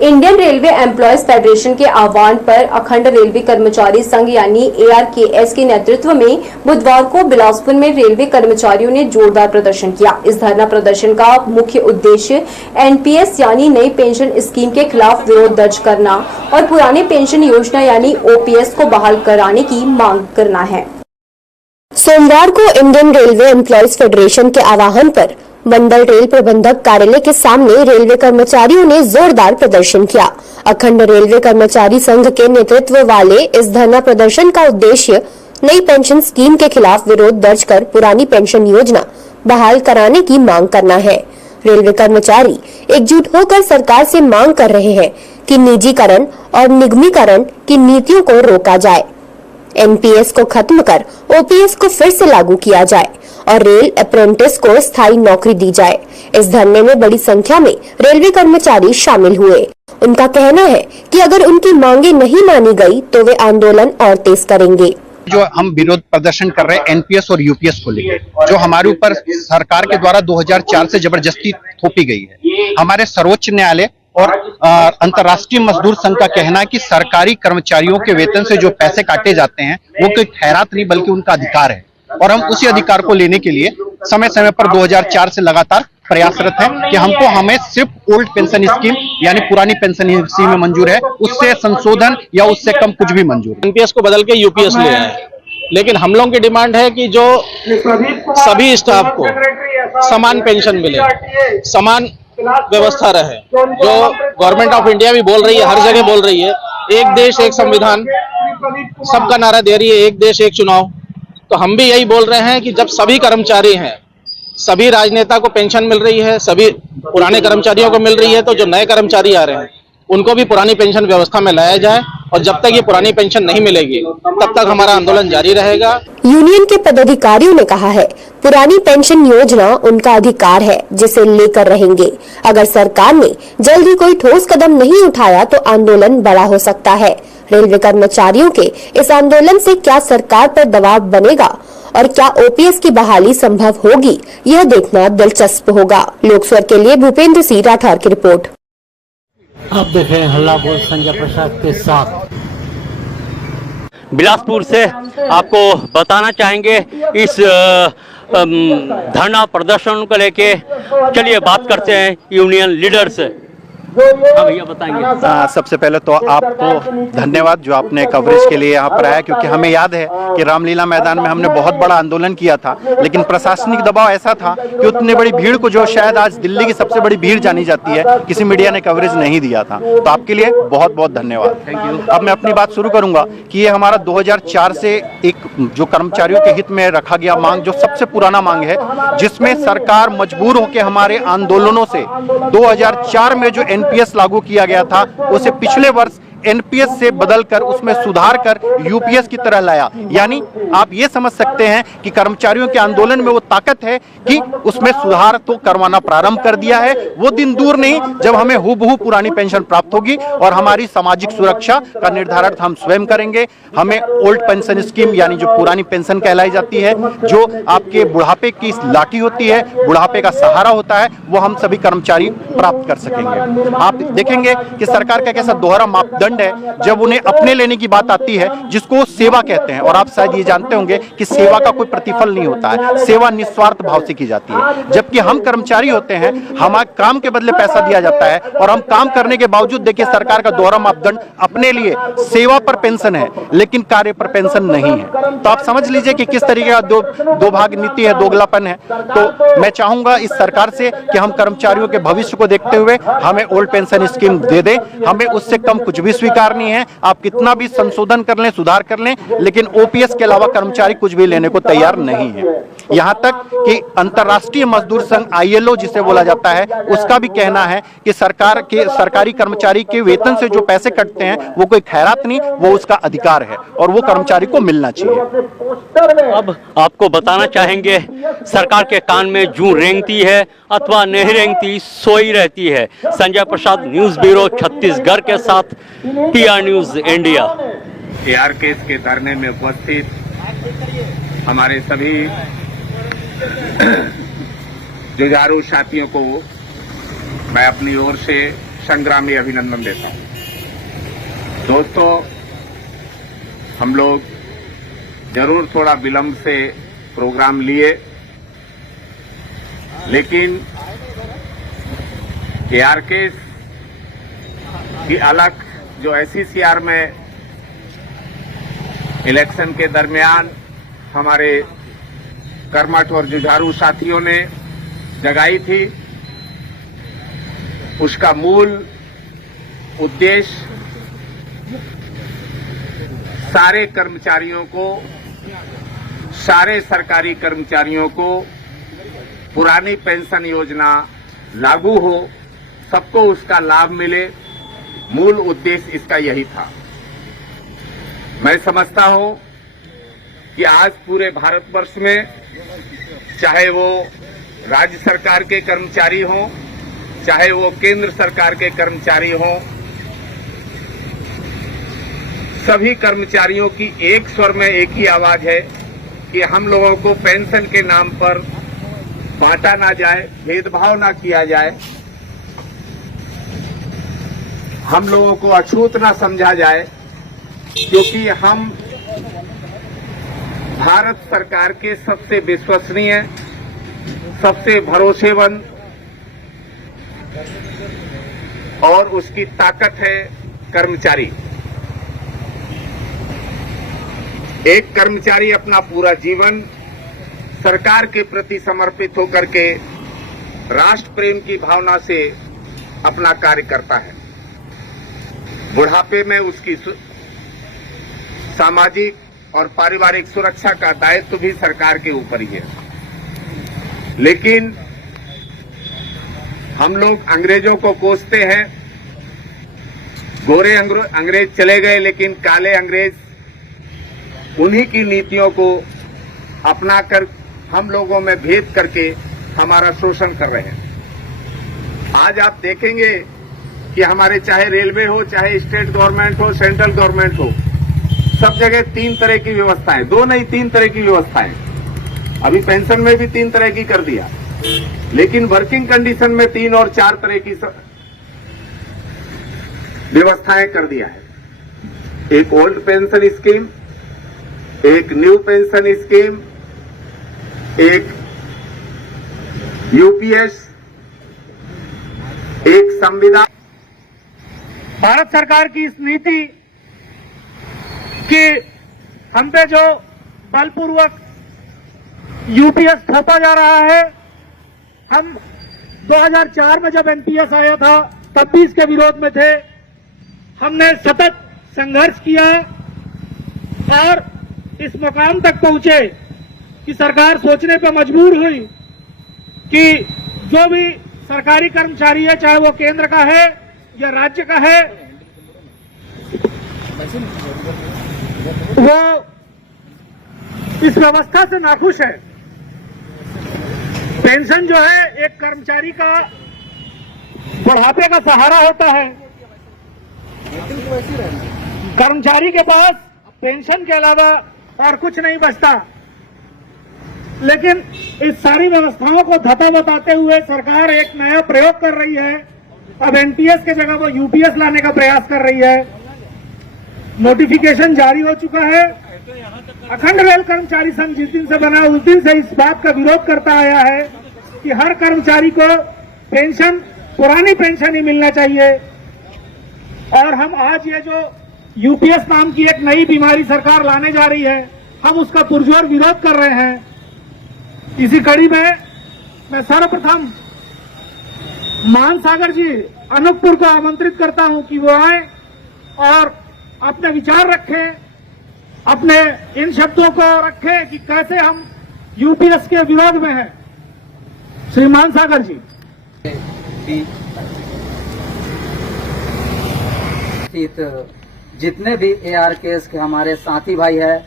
Indian railway employees federation के आह्वान पर अखंड रेलवे कर्मचारी संघ यानी ARKS के नेतृत्व में बुधवार को बिलासपुर में रेलवे कर्मचारियों ने जोरदार प्रदर्शन किया। इस धरना प्रदर्शन का मुख्य उद्देश्य NPS यानी नई पेंशन स्कीम के खिलाफ विरोध दर्ज करना और पुरानी पेंशन योजना यानी OPS को बहाल कराने की मांग करना है। सोमवार को इंडियन रेलवे एम्प्लॉयज फेडरेशन के आह्वान पर मंडल रेल प्रबंधक कार्यालय के सामने रेलवे कर्मचारियों ने जोरदार प्रदर्शन किया। अखंड रेलवे कर्मचारी संघ के नेतृत्व वाले इस धरना प्रदर्शन का उद्देश्य नई पेंशन स्कीम के खिलाफ विरोध दर्ज कर पुरानी पेंशन योजना बहाल कराने की मांग करना है। रेलवे कर्मचारी एकजुट होकर सरकार से मांग कर रहे हैं कि निजीकरण और निगमीकरण की नीतियों को रोका जाए, NPS को खत्म कर OPS को फिर से लागू किया जाए और रेल अप्रेंटिस को स्थायी नौकरी दी जाए। इस धरने में बड़ी संख्या में रेलवे कर्मचारी शामिल हुए। उनका कहना है कि अगर उनकी मांगे नहीं मानी गई तो वे आंदोलन और तेज करेंगे। जो हम विरोध प्रदर्शन कर रहे हैं NPS और UPS को लेकर, जो हमारे ऊपर सरकार के द्वारा 2004 से जबरदस्ती थोपी गई है। हमारे सर्वोच्च न्यायालय और अंतर्राष्ट्रीय मजदूर संघ का कहना है कि सरकारी कर्मचारियों के वेतन से जो पैसे काटे जाते हैं वो कोई खैरात नहीं बल्कि उनका अधिकार है और हम उसी अधिकार को लेने के लिए समय समय पर 2004 से लगातार प्रयासरत हैं कि हमें सिर्फ ओल्ड पेंशन स्कीम यानी पुरानी पेंशन स्कीम में मंजूर है, उससे संशोधन या उससे कम कुछ भी मंजूर है। NPS को बदल के UPS ले आए, लेकिन हम लोगों की डिमांड है कि जो सभी स्टाफ को समान पेंशन मिले, समान व्यवस्था रहे। जो गवर्नमेंट ऑफ इंडिया भी बोल रही है, हर जगह बोल रही है, एक देश एक संविधान, सबका नारा दे रही है एक देश एक चुनाव। तो हम भी यही बोल रहे हैं कि जब सभी कर्मचारी हैं, सभी राजनेता को पेंशन मिल रही है, सभी पुराने कर्मचारियों को मिल रही है, तो जो नए कर्मचारी आ रहे हैं उनको भी पुरानी पेंशन व्यवस्था में लाया जाए और जब तक ये पुरानी पेंशन नहीं मिलेगी तब तक हमारा आंदोलन जारी रहेगा। यूनियन के पदाधिकारियों ने कहा है पुरानी पेंशन योजना उनका अधिकार है जिसे लेकर रहेंगे। अगर सरकार ने जल्दी कोई ठोस कदम नहीं उठाया तो आंदोलन बड़ा हो सकता है। रेलवे कर्मचारियों के इस आंदोलन से क्या सरकार पर दबाव बनेगा और क्या OPS की बहाली संभव होगी, यह देखना दिलचस्प होगा। लोकस्वर के लिए भूपेंद्र सिंह राठौर की रिपोर्ट। आप देख रहे हैं हल्ला बोल संजय प्रसाद के साथ। बिलासपुर से आपको बताना चाहेंगे इस धरना प्रदर्शन को लेके। चलिए बात करते हैं यूनियन लीडर से। हाँ भैया बताएंगे। सबसे पहले तो आपको धन्यवाद जो आपने कवरेज के लिए यहाँ पर आया, क्योंकि हमें याद है कि रामलीला मैदान में हमने बहुत बड़ा आंदोलन किया था, लेकिन प्रशासनिक दबाव ऐसा था कि उतनी बड़ी भीड़ को, जो शायद आज दिल्ली की सबसे बड़ी भीड़ जानी जाती है, किसी मीडिया ने कवरेज नहीं दिया था। तो आपके लिए बहुत बहुत धन्यवाद। Thank you. अब मैं अपनी बात शुरू करूंगा कि ये हमारा 2004 से एक जो कर्मचारियों के हित में रखा गया मांग, जो सबसे पुराना मांग है, जिसमें सरकार मजबूर होकर हमारे आंदोलनों से 2004 में जो NPS लागू किया गया था उसे पिछले वर्ष NPS से बदलकर उसमें सुधार कर UPS की तरह लाया। यानी आप ये समझ सकते हैं कि कर्मचारियों के आंदोलन में वो ताकत है कि उसमें सुधार तो करवाना प्रारंभ कर दिया है। वो दिन दूर नहीं जब हमें हूबहू पुरानी पेंशन प्राप्त होगी और हमारी सामाजिक सुरक्षा का निर्धारण हम स्वयं करेंगे। हमें ओल्ड पेंशन स्कीम यानी जो पुरानी पेंशन कहलाई जाती है, जो आपके बुढ़ापे की लाठी होती है, बुढ़ापे का सहारा होता है, वो हम सभी कर्मचारी प्राप्त कर सकेंगे। आप देखेंगे कि सरकार का कैसा दोहरा मापदंड है जब उन्हें अपने लेने की बात आती है, जिसको सेवा कहते हैं। और आप शायद ये जानते होंगे कि सेवा का कोई प्रतिफल नहीं होता है, सेवा निस्वार्थ भाव से की जाती है। जबकि हम कर्मचारी होते हैं, हमारे काम के बदले पैसा दिया जाता है और हम काम करने के बावजूद देखिए सरकार का दोहरा मापदंड अपने लिए सेवा पर पेंशन है लेकिन कार्य पर पेंशन नहीं है। तो आप समझ लीजिए कि किस तरीके का दो भाग नीति है, दोगलापन है। तो मैं चाहूंगा इस सरकार से कि हम कर्मचारियों के भविष्य को देखते हुए हमें ओल्ड पेंशन स्कीम दे दें। हमें उससे कम कुछ भी स्वीकार नहीं है। आप कितना भी संशोधन कर लें, सुधार कर लें, लेकिन OPS के अलावा कर्मचारी कुछ भी लेने को तैयार नहीं है। यहां तक कि अंतर्राष्ट्रीय मजदूर संघ ILO जिसे बोला जाता है, उसका भी कहना है कि सरकारी कर्मचारी के वेतन से जो पैसे कटते हैं वो कोई खैरात नहीं, वो उसका अधिकार है और वो कर्मचारी को मिलना चाहिए। अब आपको बताना चाहेंगे सरकार के कान में जूं रेंगती है अथवा नहीं रेंगती, सोई रहती है। संजय प्रसाद, न्यूज ब्यूरो छत्तीसगढ़ के साथ PR न्यूज इंडिया। ARKS के धरने में उपस्थित हमारे सभी जुझारू साथियों को मैं अपनी ओर से संग्रामी अभिनंदन देता हूं। दोस्तों, हम लोग जरूर थोड़ा विलंब से प्रोग्राम लिए, लेकिन एआरके की अलग जो एससीसीआर में इलेक्शन के दरमियान हमारे कर्मठ और जुझारू साथियों ने जगाई थी, उसका मूल उद्देश्य सारे कर्मचारियों को, सारे सरकारी कर्मचारियों को पुरानी पेंशन योजना लागू हो, सबको उसका लाभ मिले, मूल उद्देश्य इसका यही था। मैं समझता हूं कि आज पूरे भारतवर्ष में, चाहे वो राज्य सरकार के कर्मचारी हों, चाहे वो केंद्र सरकार के कर्मचारी हों, सभी कर्मचारियों की एक स्वर में एक ही आवाज है कि हम लोगों को पेंशन के नाम पर बांटा ना जाए, भेदभाव ना किया जाए, हम लोगों को अछूत ना समझा जाए, क्योंकि हम भारत सरकार के सबसे विश्वसनीय, सबसे भरोसेमंद और उसकी ताकत है कर्मचारी। एक कर्मचारी अपना पूरा जीवन सरकार के प्रति समर्पित होकर के राष्ट्र प्रेम की भावना से अपना कार्य करता है। बुढ़ापे में उसकी सामाजिक और पारिवारिक सुरक्षा का दायित्व भी सरकार के ऊपर ही है। लेकिन हम लोग अंग्रेजों को कोसते हैं, गोरे अंग्रेज चले गए, लेकिन काले अंग्रेज उन्हीं की नीतियों को अपनाकर हम लोगों में भेद करके हमारा शोषण कर रहे हैं। आज आप देखेंगे कि हमारे चाहे रेलवे हो, चाहे स्टेट गवर्नमेंट हो, सेंट्रल गवर्नमेंट हो, सब जगह 3 तरह की व्यवस्थाएं, 2 नहीं 3 तरह की व्यवस्थाएं। अभी पेंशन में भी 3 तरह की कर दिया, लेकिन वर्किंग कंडीशन में 3 और 4 तरह की व्यवस्थाएं कर दिया है। एक ओल्ड पेंशन स्कीम, एक न्यू पेंशन स्कीम, एक यूपीएस, एक संविदा। भारत सरकार की इस नीति कि हम पे जो बलपूर्वक यूपीएस थोपा जा रहा है, हम 2004 में जब एनपीएस आया था तब भी इसके विरोध में थे। हमने सतत संघर्ष किया और इस मुकाम तक पहुंचे कि सरकार सोचने पर मजबूर हुई कि जो भी सरकारी कर्मचारी है, चाहे वो केंद्र का है या राज्य का है, वो इस व्यवस्था से नाखुश है। पेंशन जो है एक कर्मचारी का बुढ़ापे का सहारा होता है। कर्मचारी के पास पेंशन के अलावा और कुछ नहीं बचता, लेकिन इस सारी व्यवस्थाओं को धता बताते हुए सरकार एक नया प्रयोग कर रही है। अब एनपीएस के जगह वो यूपीएस लाने का प्रयास कर रही है। नोटिफिकेशन जारी हो चुका है। अखंड रेल कर्मचारी संघ जिस दिन से बना उस दिन से इस बात का विरोध करता आया है कि हर कर्मचारी को पेंशन, पुरानी पेंशन ही मिलना चाहिए। और हम आज ये जो यूपीएस नाम की एक नई बीमारी सरकार लाने जा रही है, हम उसका पुरजोर विरोध कर रहे हैं। इसी कड़ी में मैं सर्वप्रथम मानसागर जी अनूपपुर को आमंत्रित करता हूं कि वो आए और अपने विचार रखें, अपने इन शब्दों को रखें कि कैसे हम यूपीएस के विरोध में हैं। श्री मानसागर जी। जितने भी एआरकेएस के हमारे साथी भाई हैं,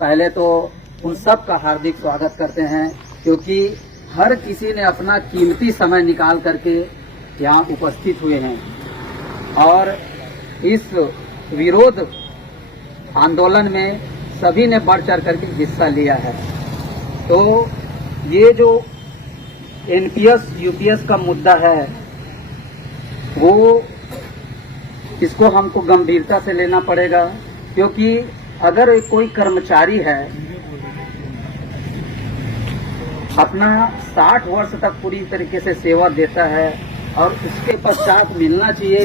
पहले तो उन सब का हार्दिक स्वागत करते हैं, क्योंकि हर किसी ने अपना कीमती समय निकाल करके यहाँ उपस्थित हुए हैं और इस विरोध आंदोलन में सभी ने बढ़ चढ़ करके हिस्सा लिया है। तो ये जो एनपीएस यूपीएस का मुद्दा है, वो इसको हमको गंभीरता से लेना पड़ेगा, क्योंकि अगर कोई कर्मचारी है अपना 60 वर्ष तक पूरी तरीके से सेवा देता है और उसके पश्चात मिलना चाहिए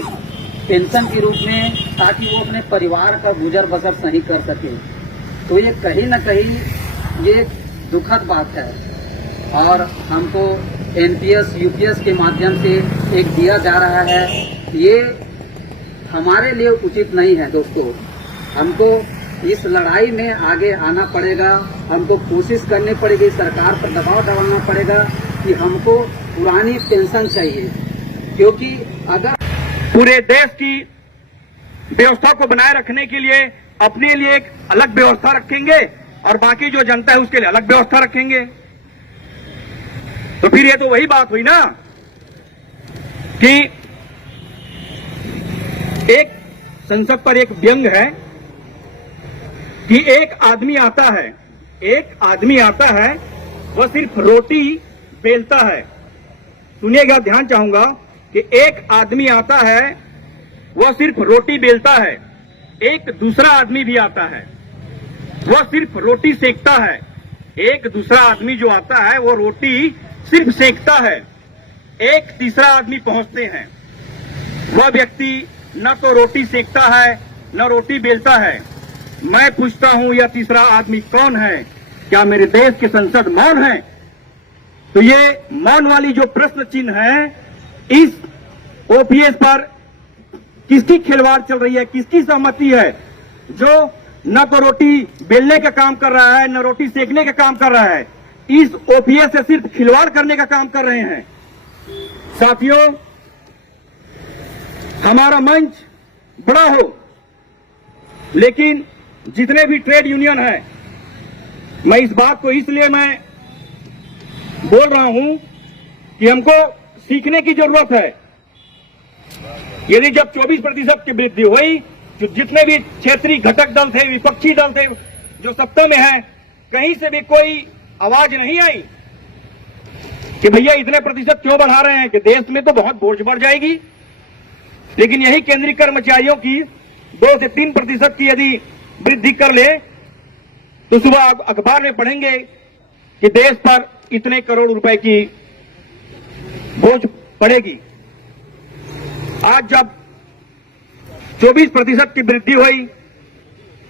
पेंशन के रूप में, ताकि वो अपने परिवार का गुजर बसर सही कर सके, तो ये कहीं न कहीं ये दुखद बात है। और हमको एनपीएस यूपीएस के माध्यम से एक दिया जा रहा है, ये हमारे लिए उचित नहीं है दोस्तों। हमको इस लड़ाई में आगे आना पड़ेगा, हमको कोशिश करनी पड़ेगी, सरकार पर दबाव डालना पड़ेगा कि हमको पुरानी पेंशन चाहिए, क्योंकि अगर पूरे देश की व्यवस्था को बनाए रखने के लिए अपने लिए एक अलग व्यवस्था रखेंगे और बाकी जो जनता है उसके लिए अलग व्यवस्था रखेंगे, तो फिर ये तो वही बात हुई ना कि एक संसद पर एक व्यंग है कि एक आदमी आता है वह सिर्फ रोटी बेलता है। सुनिएगा, ध्यान चाहूंगा कि एक आदमी आता है वह सिर्फ रोटी बेलता है, एक दूसरा आदमी भी आता है वह सिर्फ रोटी सेकता है, एक दूसरा आदमी जो आता है वो रोटी सिर्फ सेकता है, एक तीसरा आदमी पहुंचते हैं, वह व्यक्ति न तो रोटी सेकता है न रोटी बेलता है। मैं पूछता हूं यह तीसरा आदमी कौन है? क्या मेरे देश की संसद मौन है? तो ये मौन वाली जो प्रश्न चिन्ह है, इस ओपीएस पर किसकी खिलवाड़ चल रही है, किसकी सहमति है, जो न तो रोटी बेलने का काम कर रहा है न रोटी सेकने का काम कर रहा है, इस ओपीएस से सिर्फ खिलवाड़ करने का काम कर रहे हैं। साथियों, हमारा मंच बड़ा हो, लेकिन जितने भी ट्रेड यूनियन है, मैं इस बात को इसलिए मैं बोल रहा हूं कि हमको सीखने की जरूरत है। यदि जब 24% की वृद्धि हुई, जो जितने भी क्षेत्रीय घटक दल थे, विपक्षी दल थे जो सत्ता में है, कहीं से भी कोई आवाज नहीं आई कि भैया इतने प्रतिशत क्यों बढ़ा रहे हैं, कि देश में तो बहुत बोझ बढ़ जाएगी। लेकिन यही केंद्रीय कर्मचारियों की 2 से 3% की यदि वृद्धि कर ले, तो सुबह अखबार में पढ़ेंगे कि देश पर इतने करोड़ रुपए की बोझ पड़ेगी। आज जब 24% की वृद्धि हुई,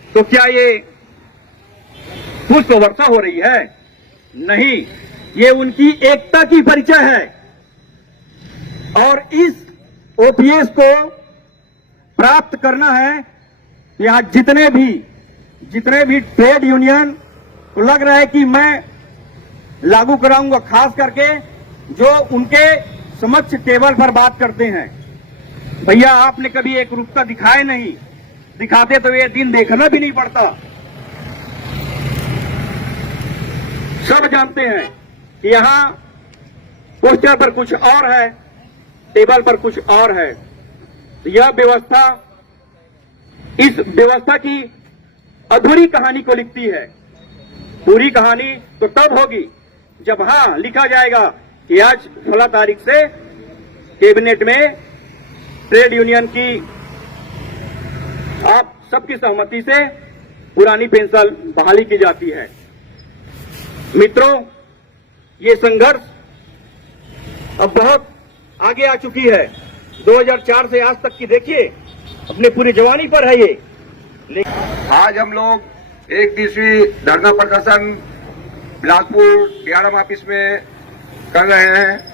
तो क्या ये पुष्प वर्षा हो रही है? नहीं, ये उनकी एकता की परिचय है। और इस ओपीएस को प्राप्त करना है, यहाँ जितने भी ट्रेड यूनियन को लग रहा है कि मैं लागू कराऊंगा, खास करके जो उनके समक्ष टेबल पर बात करते हैं, भैया आपने कभी एक रूपता दिखाए नहीं, दिखाते तो ये दिन देखना भी नहीं पड़ता। सब जानते हैं कि यहाँ पोस्टर पर कुछ और है, टेबल पर कुछ और है। यह व्यवस्था, इस व्यवस्था की अधूरी कहानी को लिखती है। पूरी कहानी तो तब होगी जब हाँ लिखा जाएगा कि आज 16 तारीख से कैबिनेट में ट्रेड यूनियन की आप सबकी सहमति से पुरानी पेंशन बहाली की जाती है। मित्रों, ये संघर्ष अब बहुत आगे आ चुकी है। 2004 से आज तक की देखिए, अपने पूरी जवानी पर है ये। आज हम लोग एक दिवसीय धरना प्रदर्शन बिलासपुर डीआरएम ऑफिस में कर रहे हैं।